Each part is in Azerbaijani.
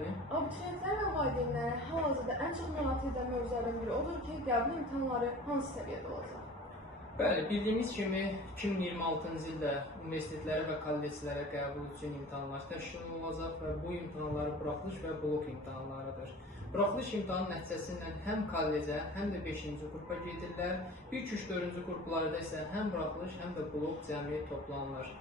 Bəli. Abituriyentlər və valideynləri hal-hazırda ən çox narahat edən mövzulardan biri odur ki, qəbul imtahanları hansı səviyyədə olacaq? Bəli, bildiyimiz kimi 2026-cı ildə universitetlərə və kolleclərə qəbul üçün imtahanlar təşkil olunacaq və bu imtahanları buraxılış və blok imtahanlarıdır. Buraxılış imtahanı nəticəsində həm kollecə, həm də 5-ci qrupa gedirlər. 1-2-3-4-cü qruplarda isə həm buraxılış, həm də blok cəmi toplanılır.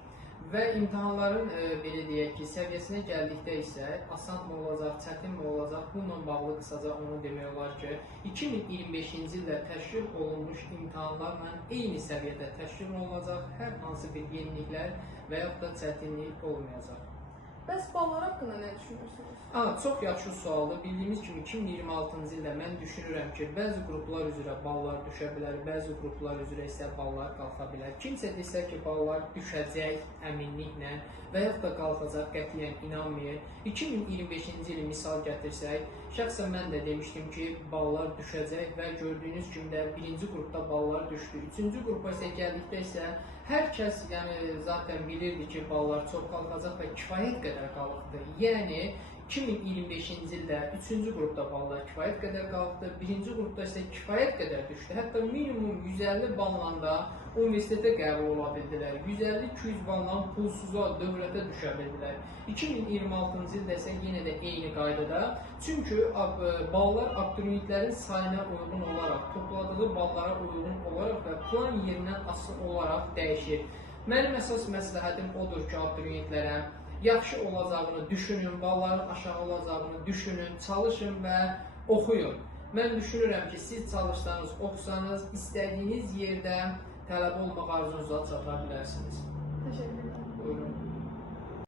Və imtahanların belə deyək ki, səviyyəsinə gəldikdə isə asan mı olacaq, çətin mi olacaq? Bununla bağlı qısaca onu demək olar ki, 2025-ci ildə təşkil olunmuş imtahanlarla eyni səviyyədə təşkil olunacaq, hər hansı bir yeniliklər və yaxud da çətinlik olmayacaq. Bəs ballar haqqında nə düşünürsünüz? Çox yaxşı sualdır. Bildiyimiz kimi 2026-cı ildə mən düşünürəm ki, bəzi qruplar üzrə ballar düşə bilər, bəzi qruplar üzrə isə ballar qalxa bilər. Kimsə desə ki, ballar düşəcək əminliklə və yaxud da qalxacaq qətiyyən inanmayın. 2025-ci ili misal gətirsək, şəxsən mən də demişdim ki, ballar düşəcək və gördüyünüz kimi də 1-ci qrupda ballar düşdü. 3-cü qrupa isə gəldikdə isə hər kəs zaten bilirdi ki, ballar çox qalxacaq və kifayət qədər qalıqdı. Yəni 2025-ci ildə 3-cü qrupda ballar kifayət qədər qalxdı, 1-ci qrupda isə kifayət qədər düşdü. Hətta minimum 150 balla da universitetə qəbul ola bildilər. 150-200 balla pulsuza, dövlətə düşə bildilər. 2026-cı ildə isə yenə də eyni qaydada. Çünki ballar abituriyentlərin sayına uyğun olaraq, topladığı ballara uyğun olaraq və plan yerindən asılı olaraq dəyişir. Mənim əsas məsləhətim odur ki, abituriyentlərə yaxşı olacağını düşünün, balların aşağı olacağını düşünün, çalışın və oxuyun. Mən düşünürəm ki, siz çalışsanız, oxusanız, istədiyiniz yerdə tələbə olmaq arzunuza çata bilərsiniz. Təşəkkürlər.